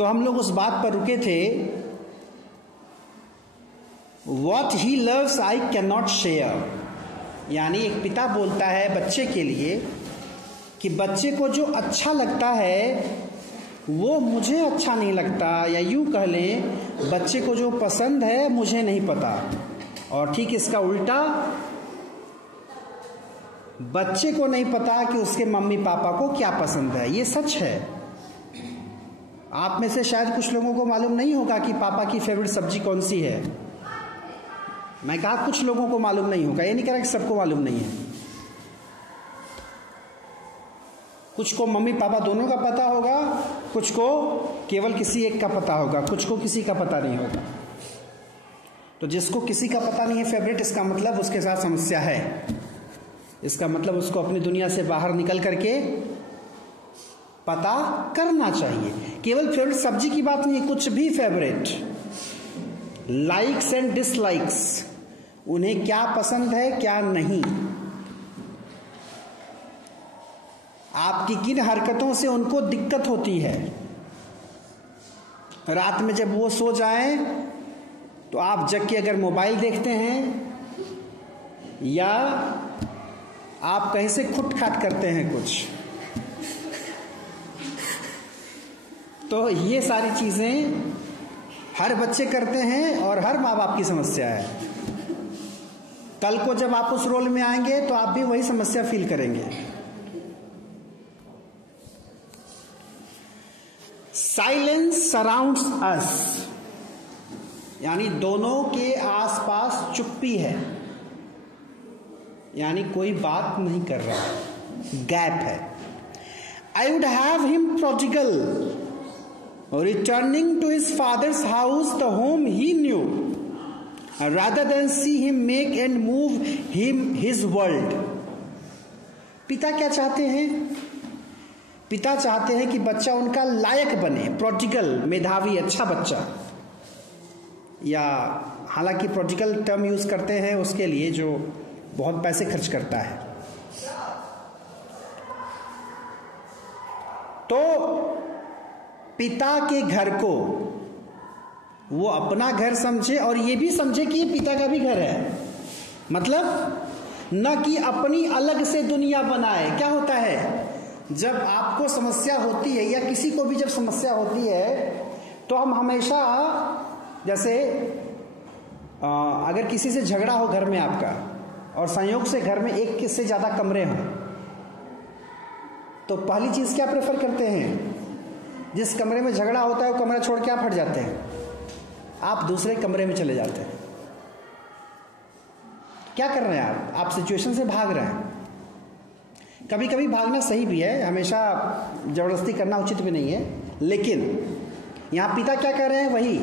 तो हम लोग उस बात पर रुके थे, What he loves I cannot share। यानी एक पिता बोलता है बच्चे के लिए कि बच्चे को जो अच्छा लगता है वो मुझे अच्छा नहीं लगता, या यूं कह लें बच्चे को जो पसंद है मुझे नहीं पता। और ठीक इसका उल्टा, बच्चे को नहीं पता कि उसके मम्मी पापा को क्या पसंद है। ये सच है। आप में से शायद कुछ लोगों को मालूम नहीं होगा कि पापा की फेवरेट सब्जी कौन सी है। मैं कहा कुछ लोगों को मालूम नहीं होगा, ये नहीं कह रहा कि सबको मालूम नहीं है। कुछ को मम्मी पापा दोनों का पता होगा, कुछ को केवल किसी एक का पता होगा, कुछ को किसी का पता नहीं होगा। तो जिसको किसी का पता नहीं है फेवरेट, इसका मतलब उसके साथ समस्या है। इसका मतलब उसको अपनी दुनिया से बाहर निकल करके पता करना चाहिए। केवल फेवरेट सब्जी की बात नहीं, कुछ भी फेवरेट, लाइक्स एंड डिसलाइक्स, उन्हें क्या पसंद है क्या नहीं, आपकी किन हरकतों से उनको दिक्कत होती है। रात में जब वो सो जाएं तो आप जग के अगर मोबाइल देखते हैं या आप कहीं से खुटखाट करते हैं कुछ, तो ये सारी चीजें हर बच्चे करते हैं और हर माँ बाप की समस्या है। कल को जब आप उस रोल में आएंगे तो आप भी वही समस्या फील करेंगे। साइलेंस सराउंड्स अस, यानी दोनों के आसपास चुप्पी है, यानी कोई बात नहीं कर रहा है, गैप है। I would have him prodigal returning to his father's house, the home he knew, rather than see him make and move his world। पिता क्या चाहते हैं? पिता चाहते हैं कि बच्चा उनका लायक बने, प्रोडिगल, मेधावी, अच्छा बच्चा। या हालांकि प्रोडिगल टर्म यूज करते हैं उसके लिए जो बहुत पैसे खर्च करता है। तो पिता के घर को वो अपना घर समझे और ये भी समझे कि ये पिता का भी घर है। मतलब न कि अपनी अलग से दुनिया बनाए। क्या होता है, जब आपको समस्या होती है या किसी को भी जब समस्या होती है तो हम हमेशा, जैसे अगर किसी से झगड़ा हो घर में आपका और संयोग से घर में एक से ज्यादा कमरे हों, तो पहली चीज क्या प्रेफर करते हैं? जिस कमरे में झगड़ा होता है वो कमरा छोड़ के आप हट जाते हैं, आप दूसरे कमरे में चले जाते हैं। क्या कर रहे हैं आप सिचुएशन से भाग रहे हैं। कभी कभी भागना सही भी है, हमेशा जबरदस्ती करना उचित भी नहीं है। लेकिन यहां पिता क्या कर रहे हैं, वही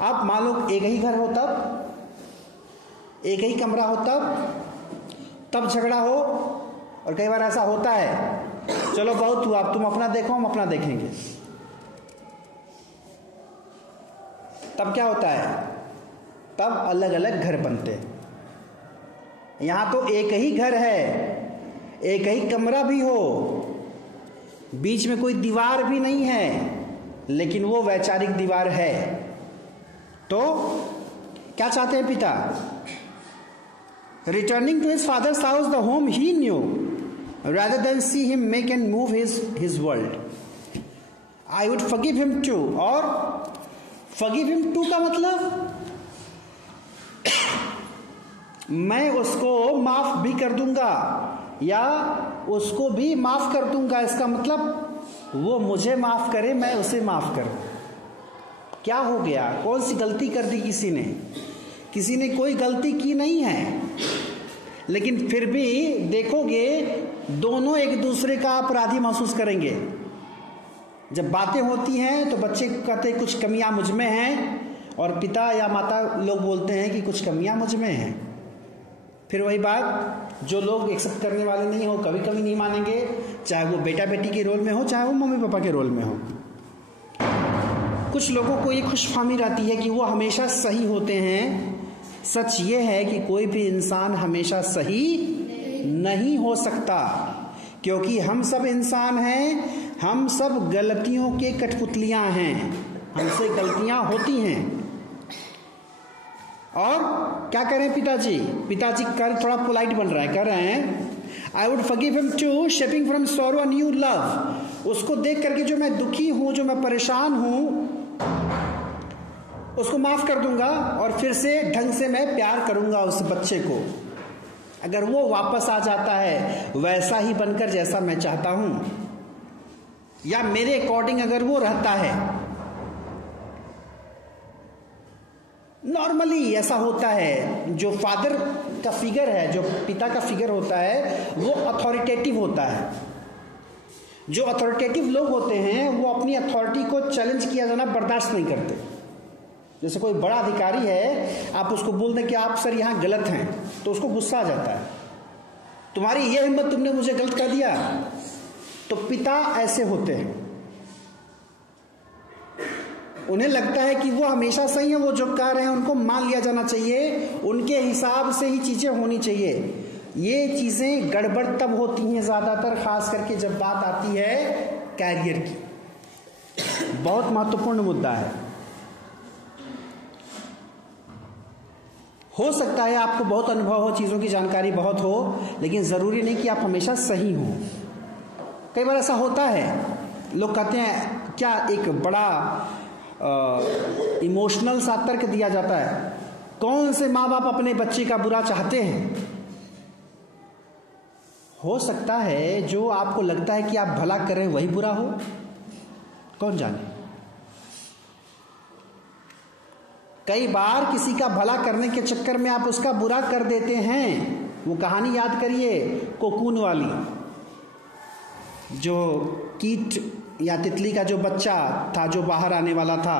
आप मान लो एक ही घर हो, तब एक ही कमरा हो, तब झगड़ा हो। और कई बार ऐसा होता है, चलो बहुत हुआ, अब तुम अपना देखो हम अपना देखेंगे। तब क्या होता है, तब अलग अलग घर बनते हैं। यहां तो एक ही घर है, एक ही कमरा भी हो, बीच में कोई दीवार भी नहीं है, लेकिन वो वैचारिक दीवार है। तो क्या चाहते हैं पिता? Returning to his father's house, the home he knew, rather than see him make and move his world, I would forgive him too। और forgive him too का मतलब मैं उसको माफ भी कर दूंगा या उसको भी माफ कर दूंगा। इसका मतलब वो मुझे माफ करे, मैं उसे माफ करूं। क्या हो गया, कौन सी गलती कर दी किसी ने? किसी ने कोई गलती की नहीं है, लेकिन फिर भी देखोगे दोनों एक दूसरे का अपराधी महसूस करेंगे। जब बातें होती हैं तो बच्चे कहते हैं कुछ कमियां मुझ में हैं, और पिता या माता लोग बोलते हैं कि कुछ कमियां मुझ में हैं। फिर वही बात, जो लोग एक्सेप्ट करने वाले नहीं हो कभी कभी नहीं मानेंगे, चाहे वो बेटा बेटी के रोल में हो, चाहे वो मम्मी पापा के रोल में हो। कुछ लोगों को ये खुशफहमी रहती है कि वो हमेशा सही होते हैं। सच ये है कि कोई भी इंसान हमेशा सही नहीं हो सकता, क्योंकि हम सब इंसान हैं, हम सब गलतियों के कठपुतलियां हैं, हमसे गलतियां होती हैं। और क्या करें पिताजी? पिताजी कर थोड़ा पोलाइट बन रहा है, कर रहे हैं I would forgive him too, shaping from sorrow a new love. उसको देख करके जो मैं दुखी हूं, जो मैं परेशान हूं, उसको माफ कर दूंगा और फिर से ढंग से मैं प्यार करूंगा उस बच्चे को। अगर वो वापस आ जाता है वैसा ही बनकर जैसा मैं चाहता हूं, या मेरे अकॉर्डिंग अगर वो रहता है। नॉर्मली ऐसा होता है, जो फादर का फिगर है, जो पिता का फिगर होता है, वो अथॉरिटेटिव होता है। जो अथॉरिटेटिव लोग होते हैं वो अपनी अथॉरिटी को चैलेंज किया जाना बर्दाश्त नहीं करते। जैसे कोई बड़ा अधिकारी है, आप उसको बोल दें कि आप सर यहाँ गलत हैं, तो उसको गुस्सा आ जाता है, तुम्हारी ये हिम्मत, तुमने मुझे गलत कर दिया। तो पिता ऐसे होते हैं, उन्हें लगता है कि वो हमेशा सही है, वो जो कह रहे हैं उनको मान लिया जाना चाहिए, उनके हिसाब से ही चीजें होनी चाहिए। ये चीजें गड़बड़ तब होती हैं ज्यादातर, खास करके जब बात आती है कैरियर की। बहुत महत्वपूर्ण मुद्दा है। हो सकता है आपको बहुत अनुभव हो, चीजों की जानकारी बहुत हो, लेकिन जरूरी नहीं कि आप हमेशा सही हो। कई बार ऐसा होता है, लोग कहते हैं क्या, एक बड़ा इमोशनल सा तर्क दिया जाता है, कौन से माँ बाप अपने बच्चे का बुरा चाहते हैं? हो सकता है जो आपको लगता है कि आप भला कर रहे हैं वही बुरा हो, कौन जाने। कई बार किसी का भला करने के चक्कर में आप उसका बुरा कर देते हैं। वो कहानी याद करिए कोकून वाली, जो कीट या तितली का जो बच्चा था जो बाहर आने वाला था।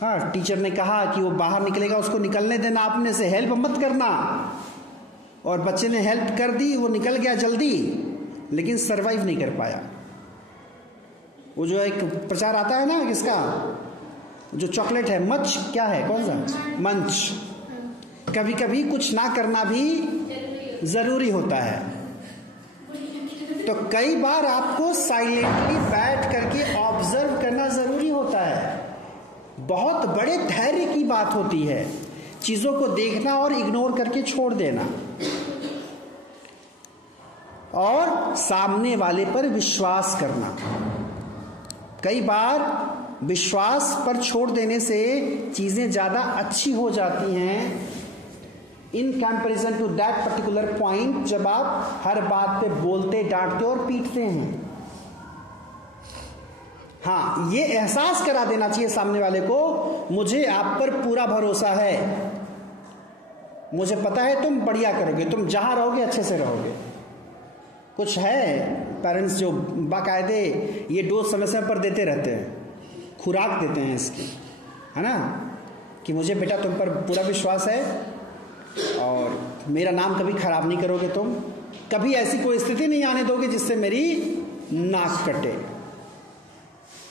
हाँ, टीचर ने कहा कि वो बाहर निकलेगा, उसको निकलने देना, आपने से हेल्प मत करना। और बच्चे ने हेल्प कर दी, वो निकल गया जल्दी, लेकिन सरवाइव नहीं कर पाया। वो जो एक प्रचार आता है ना, किसका, जो चॉकलेट है, मच क्या है, कौन सा, मंच। कभी कभी कुछ ना करना भी जरूरी होता है। तो कई बार आपको साइलेंटली बैठ करके ऑब्जर्व करना जरूरी होता है। बहुत बड़े धैर्य की बात होती है चीजों को देखना और इग्नोर करके छोड़ देना, और सामने वाले पर विश्वास करना। कई बार विश्वास पर छोड़ देने से चीजें ज्यादा अच्छी हो जाती हैं in comparison to that particular point, जब आप हर बात पे बोलते, डांटते और पीटते हैं। हाँ, ये एहसास करा देना चाहिए सामने वाले को, मुझे आप पर पूरा भरोसा है, मुझे पता है तुम बढ़िया करोगे, तुम जहां रहोगे अच्छे से रहोगे। कुछ है पेरेंट्स जो बाकायदे ये डोज समय समय पर देते रहते हैं, खुराक देते हैं इसकी, है ना, कि मुझे बेटा तुम पर पूरा विश्वास है और मेरा नाम कभी खराब नहीं करोगे, तुम कभी ऐसी कोई स्थिति नहीं आने दोगे जिससे मेरी नाक कटे।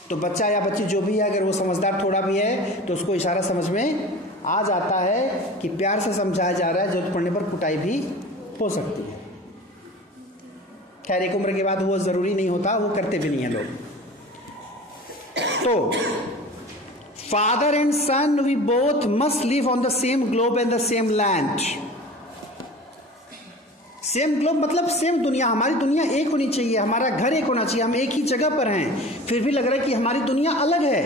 तो बच्चा या बच्ची जो भी है, अगर वो समझदार थोड़ा भी है तो उसको इशारा समझ में आ जाता है कि प्यार से समझाया जा रहा है, जरूरत पड़ने पर कुटाई भी हो सकती है। खैर, एक उम्र के बाद वो जरूरी नहीं होता, वो करते भी नहीं है लोग। तो father and son we both must live on the same globe and the same land. Same globe मतलब सेम दुनिया, हमारी दुनिया एक होनी चाहिए, हमारा घर एक होना चाहिए, हम एक ही जगह पर हैं, फिर भी लग रहा है कि हमारी दुनिया अलग है।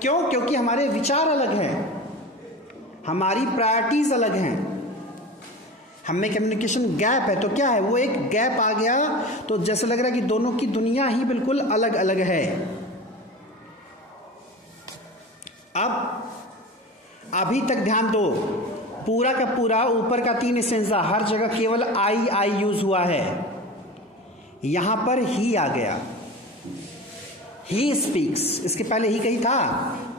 क्यों? क्योंकि हमारे विचार अलग हैं, हमारी प्रायोरिटीज अलग हैं, हमें कम्युनिकेशन गैप है। तो क्या है, वो एक गैप आ गया तो जैसे लग रहा है कि दोनों की दुनिया ही बिल्कुल अलग अलग है। अब अभी तक ध्यान दो, पूरा का पूरा ऊपर का 3 स्टेंजा हर जगह केवल आई यूज हुआ है, यहां पर ही आ गया, ही स्पीक्स। इसके पहले ही कहीं था?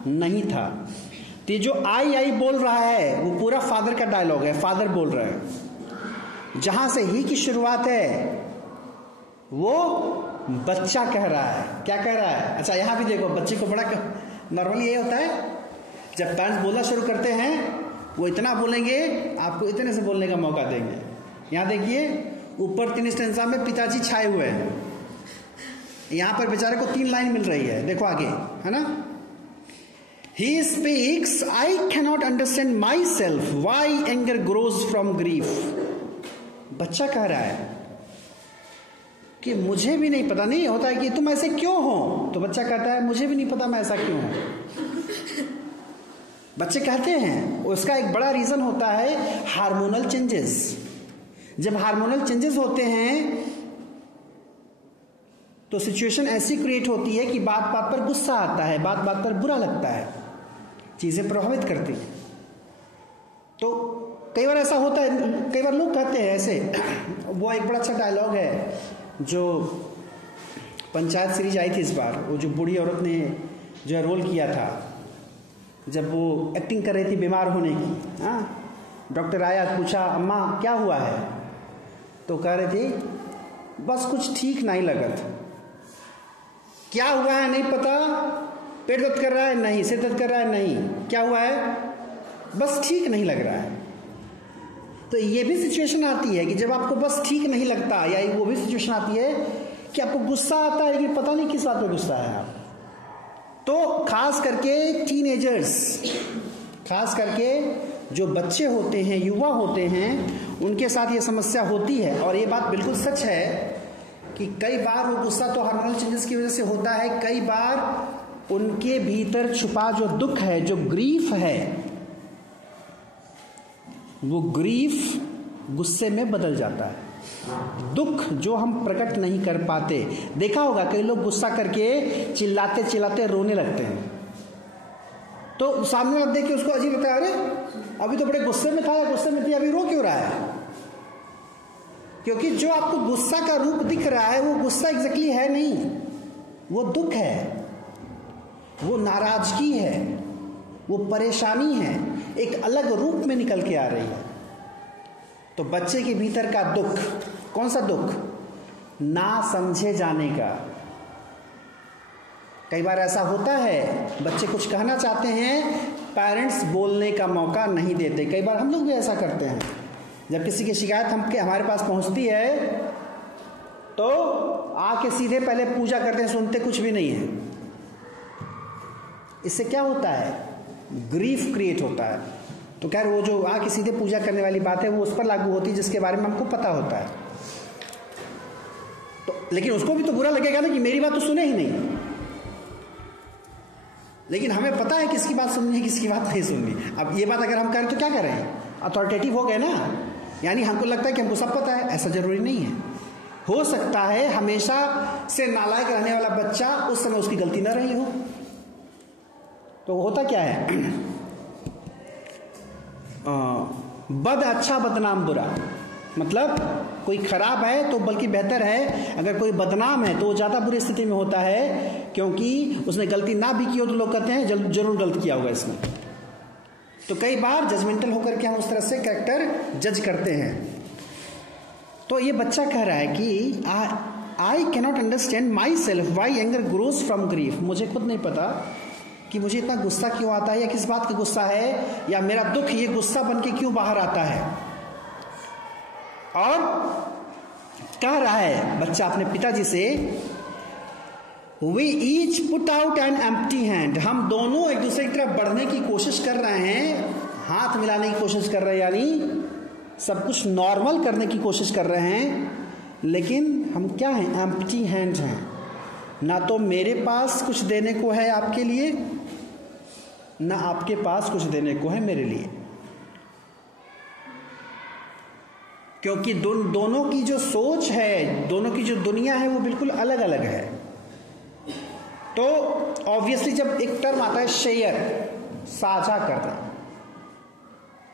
नहीं था। तो ये जो आई बोल रहा है वो पूरा फादर का डायलॉग है, फादर बोल रहे हैं। जहां से ही की शुरुआत है वो बच्चा कह रहा है। क्या कह रहा है? अच्छा, यहां भी देखो, बच्चे को बड़ा नॉर्मली ये होता है, जब पेरेंट्स बोलना शुरू करते हैं वो इतना बोलेंगे, आपको इतने से बोलने का मौका देंगे। यहां देखिए, ऊपर 3 स्टेंजा में पिताजी छाए हुए हैं, यहां पर बेचारे को 3 लाइन मिल रही है, देखो आगे, है ना। He speaks, I cannot understand myself, why anger grows from grief. बच्चा कह रहा है कि मुझे भी नहीं पता, नहीं होता है कि तुम ऐसे क्यों हो, तो बच्चा कहता है मुझे भी नहीं पता मैं ऐसा क्यों हूं। बच्चे कहते हैं, उसका एक बड़ा रीजन होता है हार्मोनल चेंजेस। जब हार्मोनल चेंजेस होते हैं तो सिचुएशन ऐसी क्रिएट होती है कि बात बात पर गुस्सा आता है, बात बात पर बुरा लगता है, चीजें प्रभावित करती हैं। तो कई बार ऐसा होता है, कई बार लोग कहते हैं ऐसे, वो एक बड़ा अच्छा डायलॉग है जो पंचायत सीरीज आई थी इस बार, वो जो बूढ़ी औरत ने जो है रोल किया था, जब वो एक्टिंग कर रही थी बीमार होने की। हाँ, डॉक्टर आया, पूछा अम्मा क्या हुआ है, तो कह रही थी बस कुछ ठीक नहीं लगत। क्या हुआ है नहीं पता, पेट दर्द कर रहा है नहीं, सिर दर्द कर रहा है नहीं, क्या हुआ है, बस ठीक नहीं लग रहा है। तो ये भी सिचुएशन आती है कि जब आपको बस ठीक नहीं लगता, या वो भी सिचुएशन आती है कि आपको गुस्सा आता है लेकिन पता नहीं किस बात पे गुस्सा है आप। तो खास करके टीनेजर्स, खास करके जो बच्चे होते हैं, युवा होते हैं, उनके साथ ये समस्या होती है। और ये बात बिल्कुल सच है कि कई बार वो गुस्सा तो हार्मोनल चेंजेस की वजह से होता है, कई बार उनके भीतर छुपा जो दुख है, जो ग्रीफ है, वो ग्रीफ गुस्से में बदल जाता है। दुख जो हम प्रकट नहीं कर पाते, देखा होगा कई लोग गुस्सा करके चिल्लाते चिल्लाते रोने लगते हैं, तो सामने वाला देख के उसको अजीब लगता है, अरे अभी तो बड़े गुस्से में था या गुस्से में थी, अभी रो क्यों रहा है। क्योंकि जो आपको गुस्सा का रूप दिख रहा है वो गुस्सा एग्जैक्टली है नहीं, वो दुख है, वो नाराजगी है, वो परेशानी है, एक अलग रूप में निकल के आ रही है। तो बच्चे के भीतर का दुख, कौन सा दुख, ना समझे जाने का। कई बार ऐसा होता है, बच्चे कुछ कहना चाहते हैं, पेरेंट्स बोलने का मौका नहीं देते। कई बार हम लोग भी ऐसा करते हैं, जब किसी की शिकायत हमारे पास पहुंचती है तो आके सीधे पहले पूजा करते हैं, सुनते कुछ भी नहीं है। इससे क्या होता है, ग्रीफ क्रिएट होता है। तो खैर वो जो आके सीधे पूजा करने वाली बात है वो उस पर लागू होती है जिसके बारे में हमको पता होता है। तो लेकिन उसको भी तो बुरा लगेगा ना कि मेरी बात तो सुने ही नहीं। लेकिन हमें पता है किसकी बात सुननी है, किसकी बात नहीं सुननी। अब ये बात अगर हम करें तो क्या करें, अथॉरिटेटिव हो गए ना, यानी हमको लगता है कि हमको सब पता है। ऐसा जरूरी नहीं है। हो सकता है हमेशा से नालायक रहने वाला बच्चा उस समय उसकी गलती ना रही हो। तो होता क्या है, बद अच्छा बदनाम बुरा, मतलब कोई खराब है तो बल्कि बेहतर है, अगर कोई बदनाम है तो वो ज्यादा बुरी स्थिति में होता है, क्योंकि उसने गलती ना भी की हो तो लोग कहते हैं जरूर गलत किया होगा इसने। तो कई बार जजमेंटल होकर के हम उस तरह से कैरेक्टर जज करते हैं। तो ये बच्चा कह रहा है कि I cannot understand my self Y anger grows from grief. मुझे खुद नहीं पता कि मुझे इतना गुस्सा क्यों आता है, या किस बात का गुस्सा है, या मेरा दुख ये गुस्सा बन के क्यों बाहर आता है। और कह रहा है बच्चा अपने पिताजी से, We each put out an empty hand. हम दोनों एक दूसरे की तरफ बढ़ने की कोशिश कर रहे हैं, हाथ मिलाने की कोशिश कर रहे हैं, यानी सब कुछ नॉर्मल करने की कोशिश कर रहे हैं, लेकिन हम क्या हैं, एम्प्टी हैंड हैं। ना तो मेरे पास कुछ देने को है आपके लिए, ना आपके पास कुछ देने को है मेरे लिए। क्योंकि दोनों की जो सोच है, दोनों की जो दुनिया है वो बिल्कुल अलग अलग है। तो ऑब्वियसली जब एक टर्म आता है शेयर, साझा करना,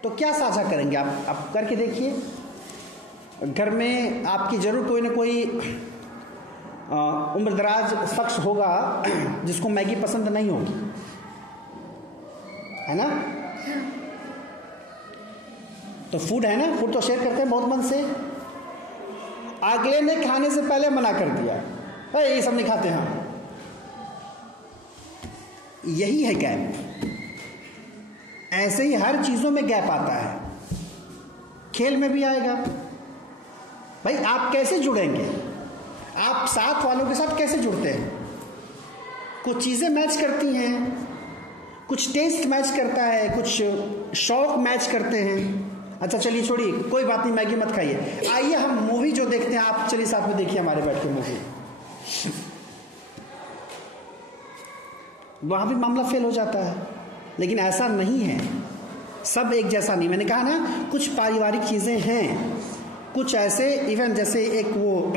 तो क्या साझा करेंगे आप करके देखिए। घर में आपकी जरूर कोई ना कोई उम्रदराज शख्स होगा जिसको मैगी पसंद नहीं होगी, है ना। तो फूड है ना, फूड तो शेयर करते हैं बहुत मन से। अगले ने खाने से पहले मना कर दिया, ये सब नहीं खाते हम। यही है गैप। ऐसे ही हर चीजों में गैप आता है, खेल में भी आएगा। भाई आप कैसे जुड़ेंगे, आप साथ वालों के साथ कैसे जुड़ते हैं? कुछ चीजें मैच करती हैं, कुछ टेस्ट मैच करता है, कुछ शौक मैच करते हैं। अच्छा चलिए छोड़िए, कोई बात नहीं, मैगी मत खाइए, आइए हम मूवी जो देखते हैं, आप चलिए साथ में देखिए हमारे बैठ के मूवी। वहां भी मामला फेल हो जाता है। लेकिन ऐसा नहीं है, सब एक जैसा नहीं। मैंने कहा ना, कुछ पारिवारिक चीजें हैं, कुछ ऐसे इवन जैसे एक वो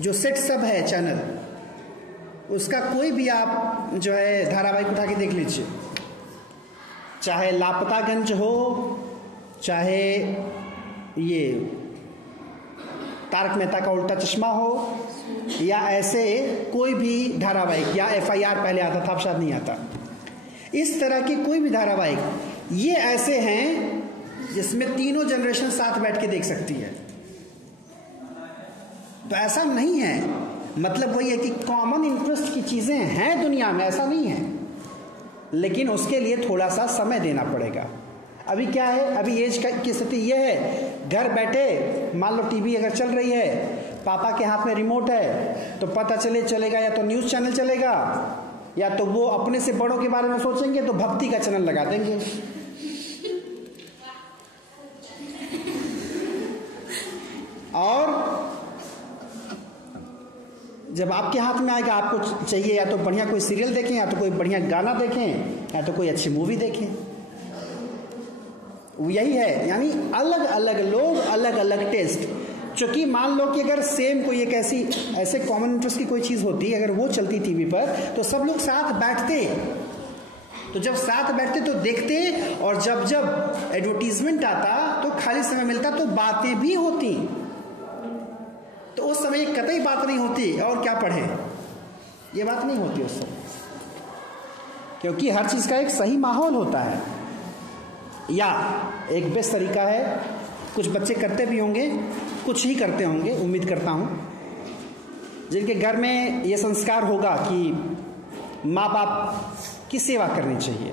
जो सेट सब है चैनल, उसका कोई भी आप जो है धारावाहिक उठा के देख लीजिए, चाहे लापतागंज हो, चाहे ये तारक मेहता का उल्टा चश्मा हो, या ऐसे कोई भी धारावाहिक, या FIR पहले आता था, अब शायद नहीं आता, इस तरह की कोई भी धारावाहिक, ये ऐसे हैं जिसमें तीनों जनरेशन साथ बैठ के देख सकती है। तो ऐसा नहीं है, मतलब वही है कि कॉमन इंटरेस्ट की चीजें हैं दुनिया में, ऐसा नहीं है, लेकिन उसके लिए थोड़ा सा समय देना पड़ेगा। अभी क्या है, अभी एज की स्थिति यह है, घर बैठे मान लो टीवी अगर चल रही है, पापा के हाथ में रिमोट है, तो पता चलेगा या तो न्यूज चैनल चलेगा, या तो वो अपने से बड़ों के बारे में सोचेंगे तो भक्ति का चैनल लगा देंगे। और जब आपके हाथ में आएगा, आपको चाहिए या तो बढ़िया कोई सीरियल देखें, या तो कोई बढ़िया गाना देखें, या तो कोई अच्छी मूवी देखें। यही है, यानी अलग अलग लोग, अलग अलग टेस्ट। क्योंकि मान लो कि अगर सेम कोई एक ऐसे कॉमन इंटरेस्ट की कोई चीज होती, अगर वो चलती टीवी पर, तो सब लोग साथ बैठते, तो जब साथ बैठते तो देखते, और जब जब एडवर्टीजमेंट आता तो खाली समय मिलता तो बातें भी होती। तो उस समय कतई बात नहीं होती और क्या पढ़े, ये बात नहीं होती उस समय, क्योंकि हर चीज का एक सही माहौल होता है। या एक बेस्ट तरीका है, कुछ बच्चे करते भी होंगे, कुछ ही करते होंगे, उम्मीद करता हूं, जिनके घर में ये संस्कार होगा कि माँ बाप की सेवा करनी चाहिए,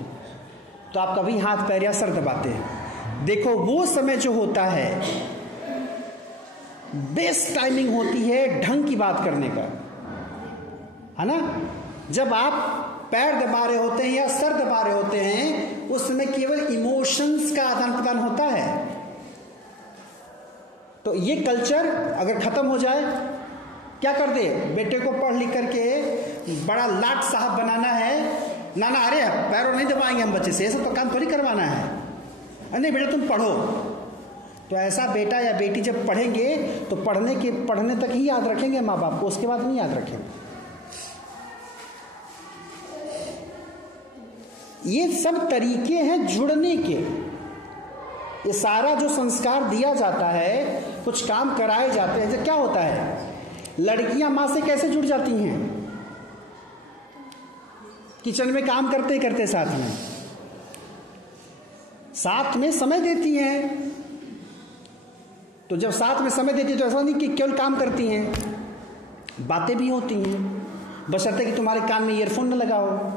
तो आप कभी हाथ पैर या सर दबाते हैं। देखो वो समय जो होता है, बेस्ट टाइमिंग होती है ढंग की बात करने का, है ना। जब आप पैर दबा रहे होते हैं या सर दबा रहे होते हैं, उस समय केवल इमोशंस का आदान प्रदान होता है। तो ये कल्चर अगर खत्म हो जाए, क्या कर दे, बेटे को पढ़ लिख करके बड़ा लाट साहब बनाना है, ना अरे पैरों नहीं दबाएंगे हम बच्चे से, ये सब तो काम थोड़ी करवाना है, अरे नहीं बेटा तुम पढ़ो। तो ऐसा बेटा या बेटी जब पढ़ेंगे तो पढ़ने तक ही याद रखेंगे माँ बाप को, उसके बाद नहीं याद रखेंगे। ये सब तरीके हैं जुड़ने के। ये सारा जो संस्कार दिया जाता है, कुछ काम कराए जाते हैं, तो क्या होता है, लड़कियां मां से कैसे जुड़ जाती हैं, किचन में काम करते करते साथ में समय देती हैं। तो जब साथ में समय देती है तो ऐसा नहीं कि केवल काम करती हैं, बातें भी होती हैं, बशर्ते कि तुम्हारे कान में ईयरफोन न लगा हो।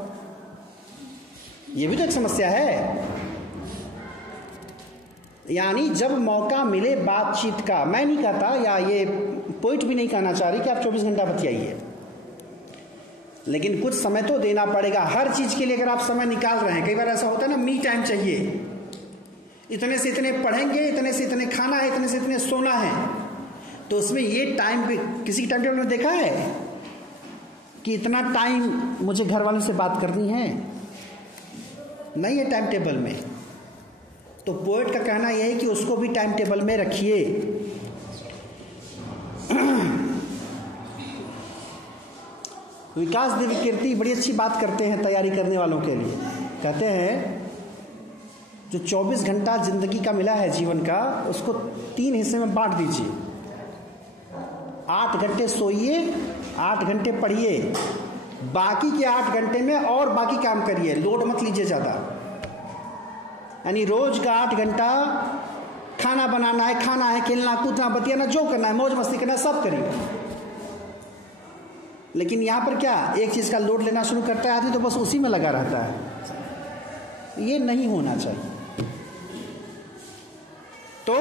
ये भी तो एक समस्या है। यानी जब मौका मिले बातचीत का, मैं नहीं कहता, या ये पोइट भी नहीं कहना चाह रही कि आप 24 घंटा बतियाइए, लेकिन कुछ समय तो देना पड़ेगा हर चीज के लिए। अगर आप समय निकाल रहे हैं, कई बार ऐसा होता है ना, मी टाइम चाहिए, इतने से इतने पढ़ेंगे, इतने से इतने खाना है, इतने से इतने सोना है, तो उसमें ये टाइम भी किसी टाइम टेबल में देखा है कि इतना टाइम मुझे घर वालों से बात करनी है, नहीं है टाइम टेबल में। तो पोएट का कहना यह है कि उसको भी टाइम टेबल में रखिए। विकास देवी कीर्ति बड़ी अच्छी बात करते हैं तैयारी करने वालों के लिए। कहते हैं जो 24 घंटा जिंदगी का मिला है जीवन का, उसको 3 हिस्से में बांट दीजिए। 8 घंटे सोइए, 8 घंटे पढ़िए, बाकी के 8 घंटे में और बाकी काम करिए, लोड मत लीजिए ज्यादा। यानी रोज का 8 घंटा खाना बनाना है, खाना है, खेलना कूदना बतियाना, जो करना है, मौज मस्ती करना है, सब करिए। लेकिन यहां पर क्या, एक चीज का लोड लेना शुरू करता है आदमी तो बस उसी में लगा रहता है। ये नहीं होना चाहिए। तो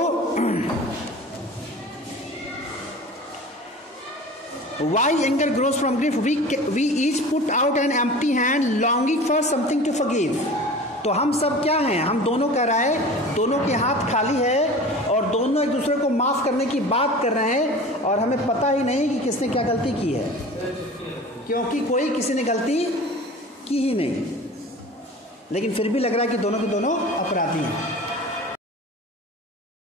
Why anger grows from grief? We each put out an empty hand, longing for something to forgive. तो हम सब क्या हैं? हम दोनों कह रहे हैं, दोनों के हाथ खाली है और दोनों एक दूसरे को माफ करने की बात कर रहे हैं और हमें पता ही नहीं कि किसने क्या गलती की है, क्योंकि कोई किसी ने गलती की ही नहीं, लेकिन फिर भी लग रहा है कि दोनों के दोनों अपराधी हैं।